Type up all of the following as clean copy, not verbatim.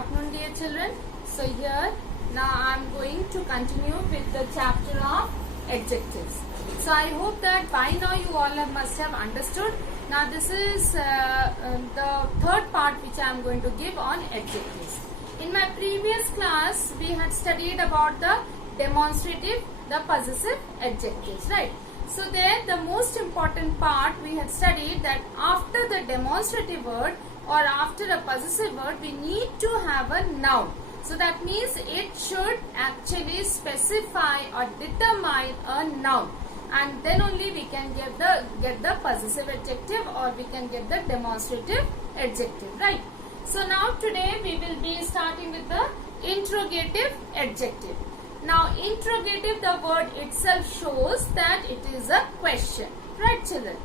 afternoon, dear children. So here now I am going to continue with the chapter of adjectives. So I hope that by now you all must have understood. Now this is the third part which I am going to give on adjectives. In my previous class we had studied about the demonstrative, the possessive adjectives, right? So there the most important part we had studied that after the demonstrative word or after a possessive word we need to have a noun. So that means it should actually specify or determine a noun, and then only we can get the possessive adjective or we can get the demonstrative adjective, right? So now today we will be starting with the interrogative adjective. Now interrogative, the word itself shows that it is a question, right children?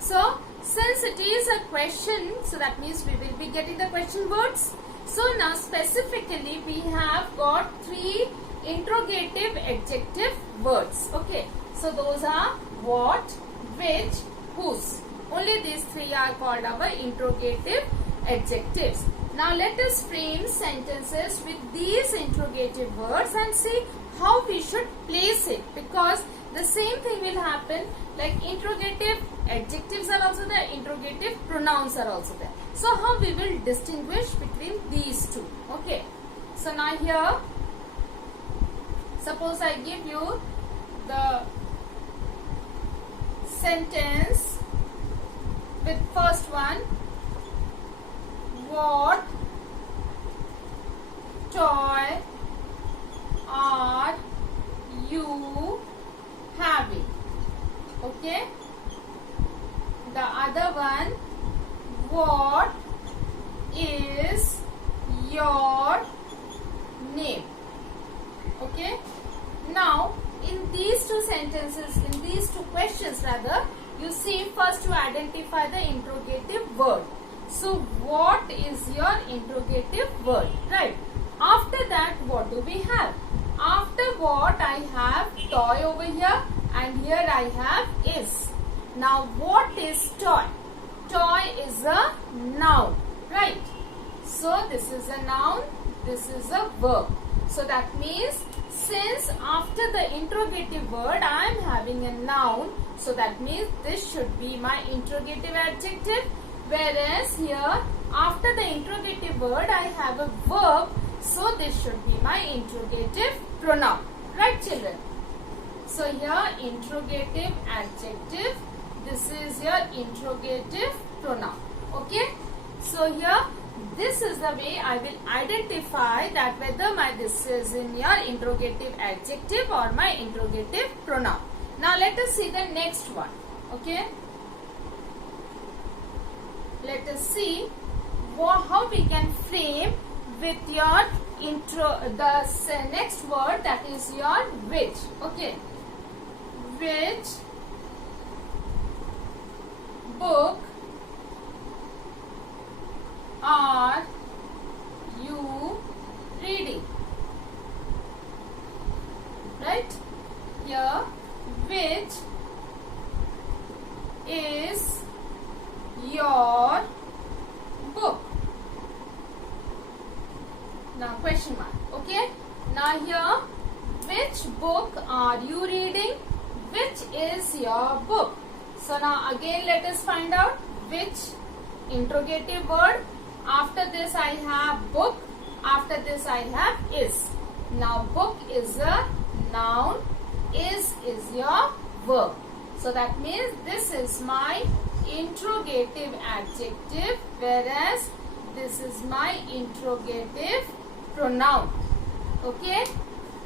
So since it is a question, so that means we will be getting the question words. So now specifically we have got three interrogative adjective words. Okay, so those are what, which, whose. Only these three are called our interrogative adjectives. Now let us frame sentences with these interrogative words and see how we should place it, because the same thing will happen, like interrogative adjectives are also there, interrogative pronouns are also there. So how we will distinguish between these two? Okay, so now here suppose I give you the sentence with first one, what toy are you having? Okay. The other one, what is your name? Okay. Now in these two sentences, in these two questions rather, you see first to identify the interrogative word. So what is your interrogative word, right? After that what do we have? After what I have toy over here and here I have is. Now what is toy? Toy is a noun, right? So this is a noun, this is a verb. So that means since after the interrogative word I am having a noun, so that means this should be my interrogative adjective. Whereas here after the interrogative word I have a verb, so this should be my interrogative pronoun, right children? So here interrogative adjective, this is your interrogative pronoun. Okay, so here this is the way I will identify that whether this is in your interrogative adjective or my interrogative pronoun. Now let us see the next one. Okay, let us see how we can frame with your the next word, that is your which. Okay, which book are you reading? Right here, which is your book? Now question mark. Okay, now here which book are you reading? Which is your book? So now again let us find out which interrogative word. After this I have book, after this I have is. Now book is a noun, is your verb. So that means this is my interrogative adjective, whereas this is my interrogative pronoun. Okay,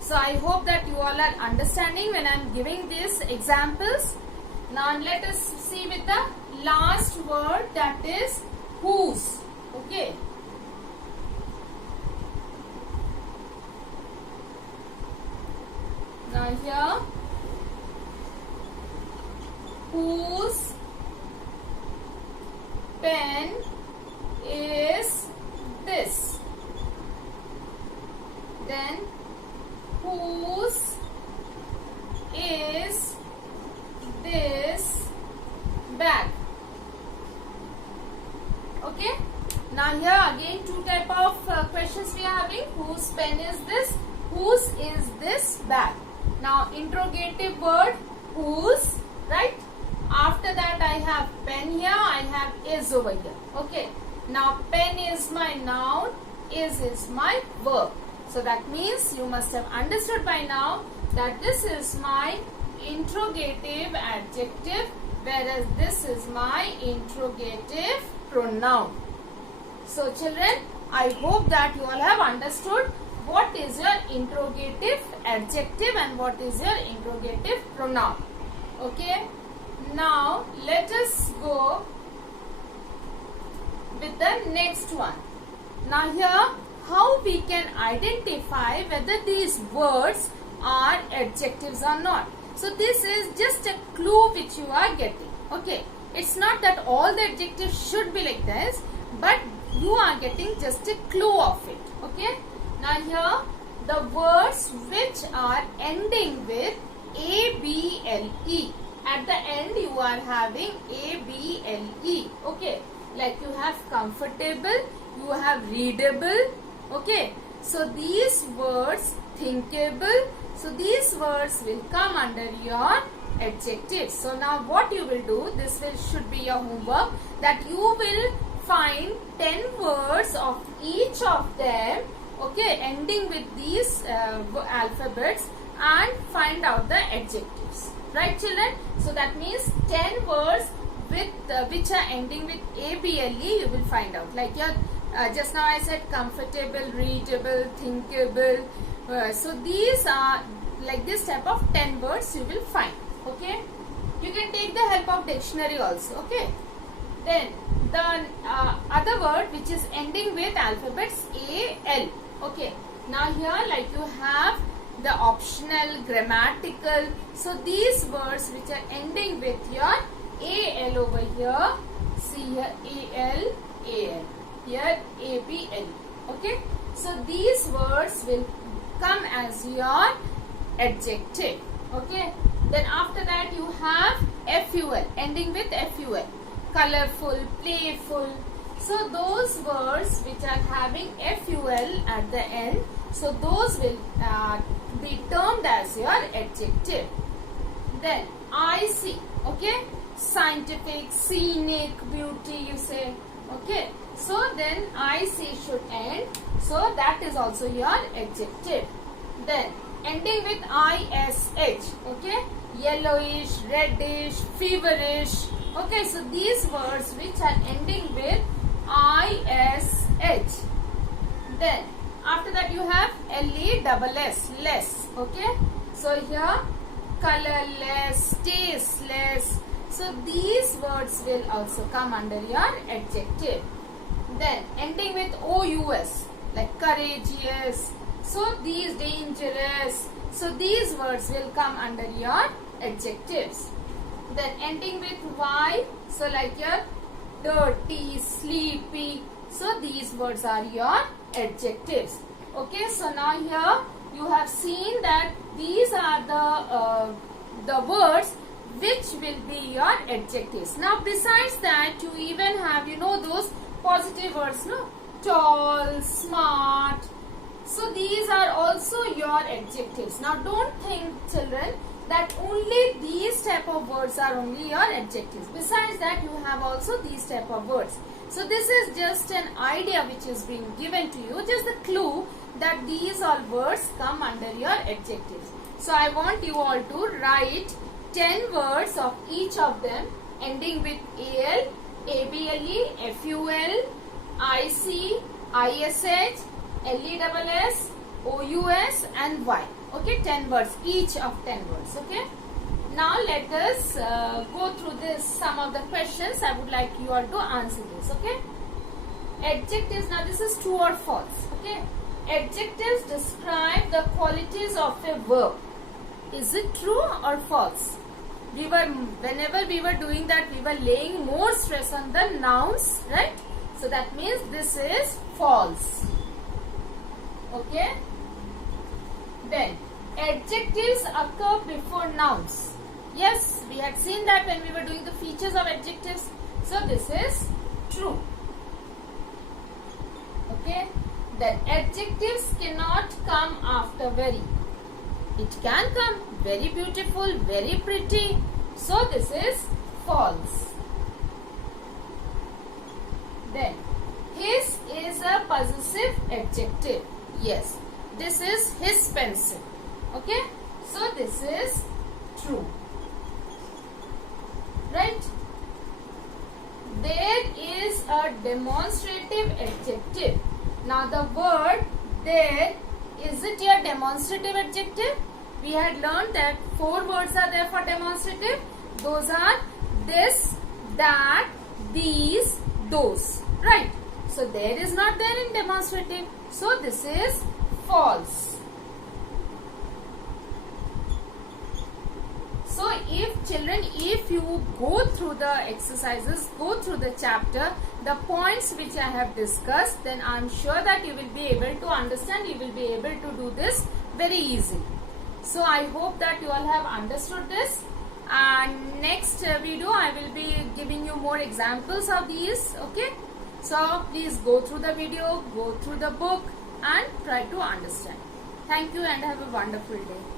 so I hope that you all are understanding when I am giving these examples. Now let us see with the last word, that is whose. Okay, now here whose pen is this? Then whose is this bag? Okay, now here again two type of questions we are having. Whose pen is this? Whose is this bag? Now interrogative word whose, right? After that I have pen here, I have is over here. Okay. Now pen is my noun, is my verb. So that means you must have understood by now that this is my interrogative adjective, whereas this is my interrogative pronoun. So children, I hope that you all have understood what is your interrogative adjective and what is your interrogative pronoun. Okay. Now let us go with the next one. Now here, how we can identify whether these words are adjectives or not. So this is just a clue which you are getting. Okay. It's not that all the adjectives should be like this, but you are getting just a clue of it. Okay. Now here, the words which are ending with A-B-L-E. At the end you are having A-B-L-E. Okay. Like you have comfortable, you have readable. Okay. So these words, thinkable. So these words will come under your adjectives. So now what you will do, should be your homework, that you will find 10 words of each of them, okay, ending with these alphabets, and find out the adjectives. Right children? So that means 10 words with which are ending with A-B-L-E, you will find out. Like your just now I said comfortable, readable, thinkable. So these are like this type of 10 words you will find. Okay. You can take the help of dictionary also. Okay. Then the other word which is ending with alphabets A-L. Okay. Now here like you have the optional, grammatical. So these words which are ending with your A-L over here. See here A-L, A-L. Here A-B-L. Okay. So these words will come as your adjective. Okay. Then after that you have F-U-L, ending with F-U-L. Colorful, playful. So those words which are having F-U-L at the end, so those will be termed as your adjective. Then I-C, okay, scientific, scenic, beauty you say, okay. So then I-C should end, so that is also your adjective. Then ending with I-S-H, okay, yellowish, reddish, feverish, okay. So these words which are ending with I-S-H. Then after that you have L-E-S-S, less, okay. So here colorless, tasteless. So these words will also come under your adjective. Then ending with O-U-S, like courageous. So these dangerous. So these words will come under your adjectives. Then ending with Y, so like your dirty, sleepy. So these words are your adjectives. Okay, so now here you have seen that these are the words which will be your adjectives. Now besides that you even have, you know, those positive words, no? Tall, smart. So these are also your adjectives. Now don't think children that only these type of words are only your adjectives. Besides that you have also these type of words. So this is just an idea which is being given to you, just a clue that these all words come under your adjectives. So I want you all to write 10 words of each of them ending with AL, ABLE, FUL, IC, ISH, LESS, OUS and Y. Okay, 10 words, each of 10 words. Okay. Now let us go through this, some of the questions. I would like you all to answer this. Okay. Adjectives, now this is true or false. Okay. Adjectives describe the qualities of a verb. Is it true or false? Whenever we were doing that, we were laying more stress on the nouns, right? So that means this is false. Okay. Then adjectives occur before nouns. Yes, we had seen that when we were doing the features of adjectives. So this is true. Okay. that adjectives cannot come after very. It can come very beautiful, very pretty. So this is false. Then his is a possessive adjective. Yes, this is his pencil. Okay, so this is true. Right? There is a demonstrative adjective. Now the word there, is it a demonstrative adjective? We had learned that 4 words are there for demonstrative. Those are this, that, these, those. Right? So there is not there in demonstrative. So this is false. So if you go through the exercises, go through the chapter, the points which I have discussed, then I am sure that you will be able to understand, you will be able to do this very easily. So I hope that you all have understood this, and next video I will be giving you more examples of these. Okay, so please go through the video, go through the book and try to understand. Thank you and have a wonderful day.